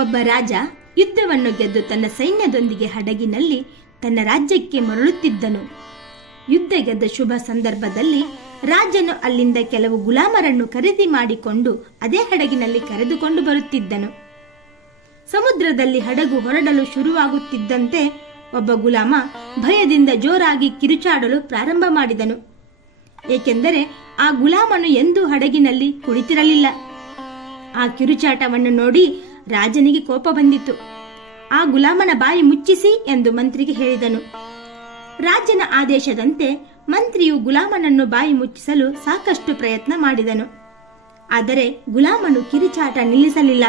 ಒಬ್ಬ ರಾಜ ಯುದ್ಧವನ್ನು ಗೆದ್ದು ತನ್ನ ಸೈನ್ಯದೊಂದಿಗೆ ಹಡಗಿನಲ್ಲಿ ತನ್ನ ರಾಜ್ಯಕ್ಕೆ ಮರಳುತ್ತಿದ್ದನು. ಯುದ್ಧ ಗೆದ್ದ ಶುಭ ಸಂದರ್ಭದಲ್ಲಿ ರಾಜನು ಅಲ್ಲಿಂದ ಕೆಲವು ಗುಲಾಮರನ್ನು ಖರೀದಿ ಮಾಡಿಕೊಂಡು ಅದೇ ಹಡಗಿನಲ್ಲಿ ಕರೆದುಕೊಂಡು ಬರುತ್ತಿದ್ದನು. ಸಮುದ್ರದಲ್ಲಿ ಹಡಗು ಹೊರಡಲು ಶುರುವಾಗುತ್ತಿದ್ದಂತೆ ಒಬ್ಬ ಗುಲಾಮ ಭಯದಿಂದ ಜೋರಾಗಿ ಕಿರುಚಾಡಲು ಪ್ರಾರಂಭ ಮಾಡಿದನು. ಏಕೆಂದರೆ ಆ ಗುಲಾಮನು ಎಂದೂ ಹಡಗಿನಲ್ಲಿ ಕುಳಿತಿರಲಿಲ್ಲ. ಆ ಕಿರುಚಾಟವನ್ನು ನೋಡಿ ರಾಜನಿಗೆ ಕೋಪ ಬಂದಿತು. ಆ ಗುಲಾಮನ ಬಾಯಿ ಮುಚ್ಚಿಸಿ ಎಂದು ಮಂತ್ರಿಗೆ ಹೇಳಿದನು. ರಾಜನ ಆದೇಶದಂತೆ ಮಂತ್ರಿಯು ಗುಲಾಮನನ್ನು ಬಾಯಿ ಮುಚ್ಚಿಸಲು ಸಾಕಷ್ಟು ಪ್ರಯತ್ನ ಮಾಡಿದನು. ಆದರೆ ಗುಲಾಮನು ಕಿರುಚಾಟ ನಿಲ್ಲಿಸಲಿಲ್ಲ.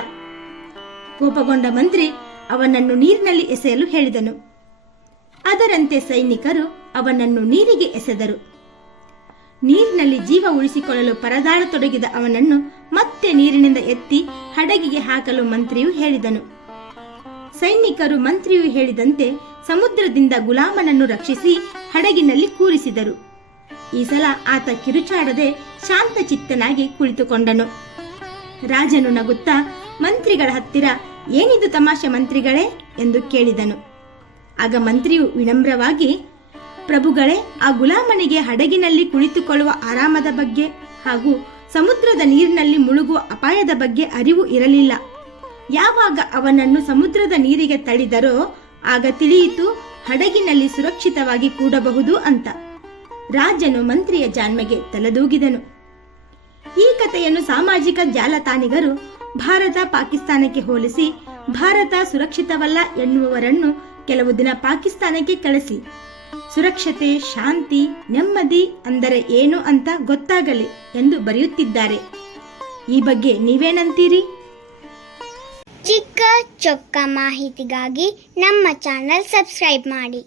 ಕೋಪಗೊಂಡ ಮಂತ್ರಿ ಅವನನ್ನು ನೀರಿನಲ್ಲಿ ಎಸೆಯಲು ಹೇಳಿದನು. ಅದರಂತೆ ಸೈನಿಕರು ಅವನನ್ನು ನೀರಿಗೆ ಎಸೆದರು. ನೀರಿನಲ್ಲಿ ಜೀವ ಉಳಿಸಿಕೊಳ್ಳಲು ಪರದಾಡತೊಡಗಿದ ಅವನನ್ನು ಮತ್ತೆ ನೀರಿನಿಂದ ಎತ್ತಿ ಹಡಗಿಗೆ ಹಾಕಲು ಮಂತ್ರಿಯು ಹೇಳಿದನು. ಸೈನಿಕರು ಮಂತ್ರಿಯು ಹೇಳಿದಂತೆ ಸಮುದ್ರದಿಂದ ಗುಲಾಮನನ್ನು ರಕ್ಷಿಸಿ ಹಡಗಿನಲ್ಲಿ ಕೂರಿಸಿದರು. ಈ ಸಲ ಆತ ಕಿರುಚಾಡದೆ ಶಾಂತಚಿತ್ತನಾಗಿ ಕುಳಿತುಕೊಂಡನು. ರಾಜನು ನಗುತ್ತಾ ಮಂತ್ರಿಗಳ ಹತ್ತಿರ, ಏನಿದು ತಮಾಷೆ ಮಂತ್ರಿಗಳೇ ಎಂದು ಕೇಳಿದನು. ಆಗ ಮಂತ್ರಿಯು ವಿನಮ್ರವಾಗಿ, ಪ್ರಭುಗಳೇ, ಆ ಗುಲಾಮನಿಗೆ ಹಡಗಿನಲ್ಲಿ ಕುಳಿತುಕೊಳ್ಳುವ ಆರಾಮದ ಬಗ್ಗೆ ಹಾಗೂ ಸಮುದ್ರದ ನೀರಿನಲ್ಲಿ ಮುಳುಗುವ ಅಪಾಯದ ಬಗ್ಗೆ ಅರಿವು ಇರಲಿಲ್ಲ. ಯಾವಾಗ ಅವನನ್ನು ಸಮುದ್ರದ ನೀರಿಗೆ ತಳ್ಳಿದರೋ ಆಗ ತಿಳಿಯಿತು ಹಡಗಿನಲ್ಲಿ ಸುರಕ್ಷಿತವಾಗಿ ಕೂಡಬಹುದು ಅಂತ. ರಾಜನು ಮಂತ್ರಿಯ ಜಾಣ್ಮೆಗೆ ತಲೆದೂಗಿದನು. ಈ ಕಥೆಯನ್ನು ಸಾಮಾಜಿಕ ಜಾಲತಾಣಿಗರು ಭಾರತ ಪಾಕಿಸ್ತಾನಕ್ಕೆ ಹೋಲಿಸಿ ಭಾರತ ಸುರಕ್ಷಿತವಲ್ಲ ಎನ್ನುವವರನ್ನು ಕೆಲವು ದಿನ ಪಾಕಿಸ್ತಾನಕ್ಕೆ ಕಳಿಸಿ ಸುರಕ್ಷತೆ, ಶಾಂತಿ, ನೆಮ್ಮದಿ ಅಂದರೆ ಏನು ಅಂತ ಗೊತ್ತಾಗಲಿ ಎಂದು ಬರೆಯುತ್ತಿದ್ದಾರೆ. ಈ ಬಗ್ಗೆ ನೀವೇನಂತೀರಿ? ಚಿಕ್ಕ ಚೊಕ್ಕ ಮಾಹಿತಿಗಾಗಿ ನಮ್ಮ ಚಾನೆಲ್ ಸಬ್ಸ್ಕ್ರೈಬ್ ಮಾಡಿ.